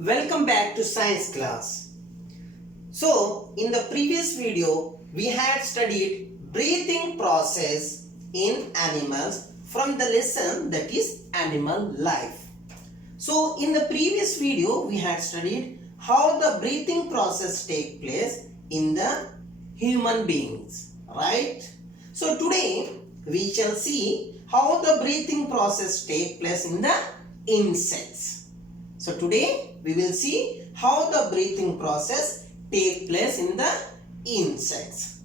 Welcome back to science class. So, in the previous video, we had studied breathing process in animals from the lesson that is animal life. So, in the previous video, we had studied how the breathing process take place in the human beings, right? So, today we shall see how the breathing process take place in the insects. So today we will see how the breathing process take place in the insects.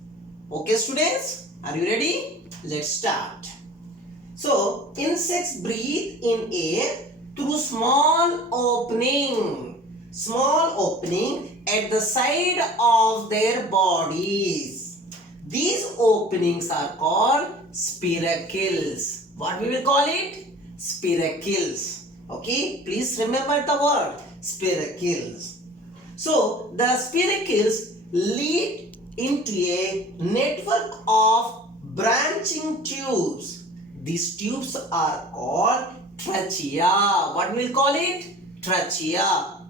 Okay students, are you ready? Let's start. So insects breathe in air through small opening at the side of their bodies. These openings are called spiracles. What we will call it? Spiracles. Okay, please remember the word spiracles. So the spiracles lead into a network of branching tubes. These tubes are called trachea. What we will call it? Trachea,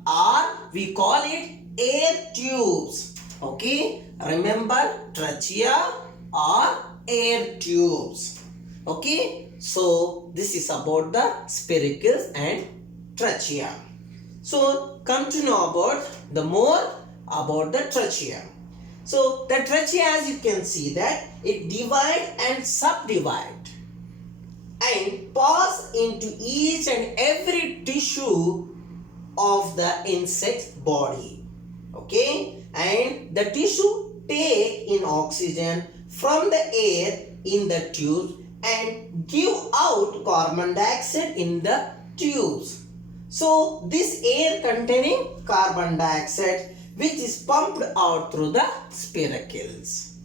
or we call it air tubes. Okay, remember trachea or air tubes. Okay, so this is about the spiracles and trachea. So come to know about the more about the trachea. So the trachea, as you can see, that it divide and subdivide and pass into each and every tissue of the insect's body. Okay, and the tissue take in oxygen from the air in the tubes and give out carbon dioxide in the tubes. So this air containing carbon dioxide which is pumped out through the spiracles.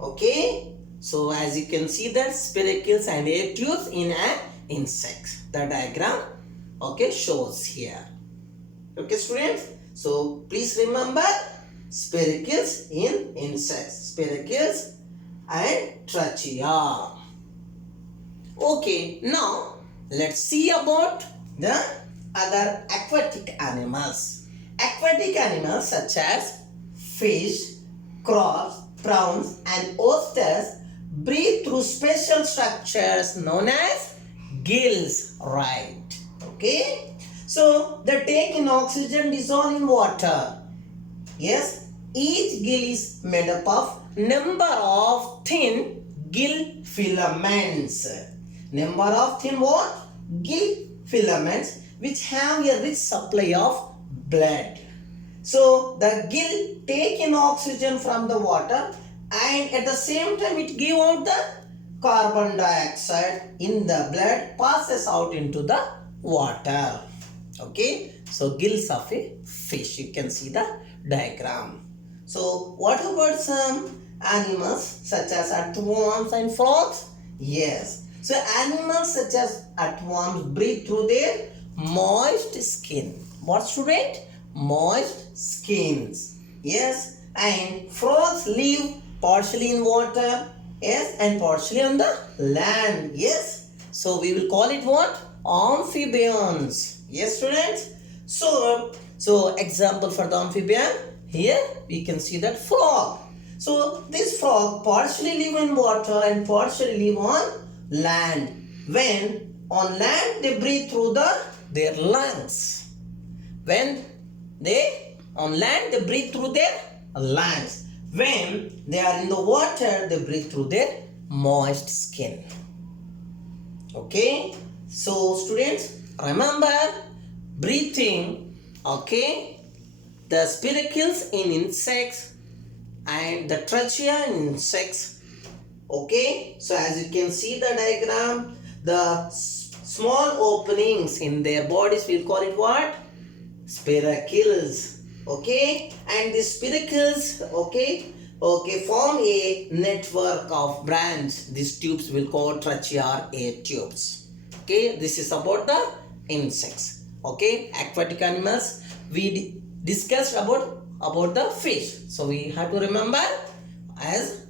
Okay, so as you can see that spiracles and air tubes in an insect. The diagram shows here. Okay students, so please remember spiracles in insects, spiracles and trachea. Okay, now let's see about the other aquatic animals. Aquatic animals such as fish, crabs, prawns and oysters breathe through special structures known as gills, right? Okay, so they take in oxygen dissolved in water. Yes, each gill is made up of number of thin gill filaments. Number of thin what? Gill filaments which have a rich supply of blood. So the gill take in oxygen from the water and at the same time it give out the carbon dioxide in the blood, passes out into the water. Okay, so gills of a fish, you can see the diagram. So what about some animals such as earthworms and frogs? Yes, so animals such as earthworms breathe through their moist skin. What student? Moist skins. Yes, and frogs live partially in water. Yes, and partially on the land. Yes, so we will call it what? Amphibians. Yes students. So example for the amphibian, here we can see that frog. So this frog partially live in water and partially live on land. When on land they breathe through their lungs. When they on land they breathe through their lungs. When they are in the water they breathe through their moist skin. Okay, so students, remember breathing. Okay, the spiracles in insects and the trachea in insects. Okay, so as you can see the diagram, the small openings in their bodies, we'll call it what? Spiracles. Okay, and the spiracles form a network of branch. These tubes will call trachea or air tubes. Okay, this is about the insects. Okay, aquatic animals. We discussed about the fish. So we have to remember as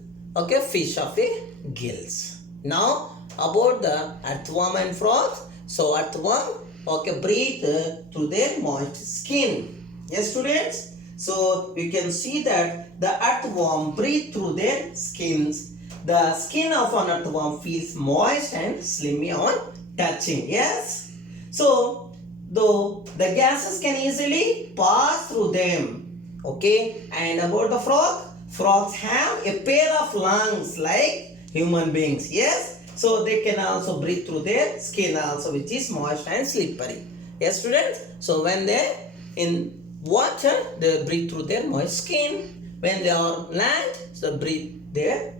fish of a gills. Now about the earthworm and frogs. So earthworm okay, breathe through their moist skin. Yes, students? So you can see that the earthworm breathe through their skins. The skin of an earthworm feels moist and slimy on touching. Yes? So though the gases can easily pass through them. Okay? And about the frog, frogs have a pair of lungs like human beings. Yes? So they can also breathe through their skin also, which is moist and slippery. Yes, students? So when they in water, they breathe through their moist skin. When they are on land, so breathe their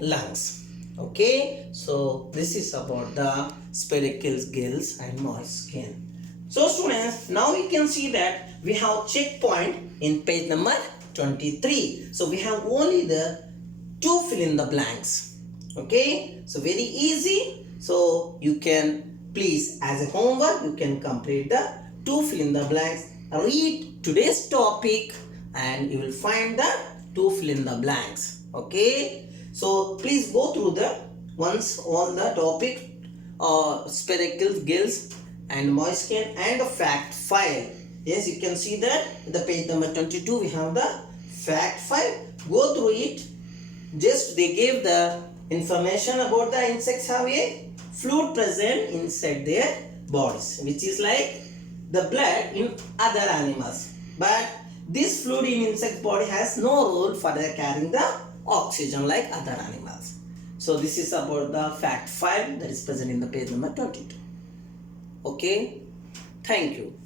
lungs. Okay, so this is about the spherical gills and moist skin. So students, now you can see that we have checkpoint in page number 23. So we have only the two fill in the blanks. Okay, so very easy. So you can please, as a homework, you can complete the two fill in the blanks. Read today's topic and you will find the two fill in the blanks. Okay, so please go through the once all the topic, spherical gills and moist skin and the fact file. Yes, you can see that the page number 22 we have the fact file. Go through it. Just they gave the information about the insects have a fluid present inside their bodies, which is like the blood in other animals. But this fluid in insect body has no role for the carrying the oxygen like other animals. So this is about the fact file that is present in the page number 22. Okay, thank you.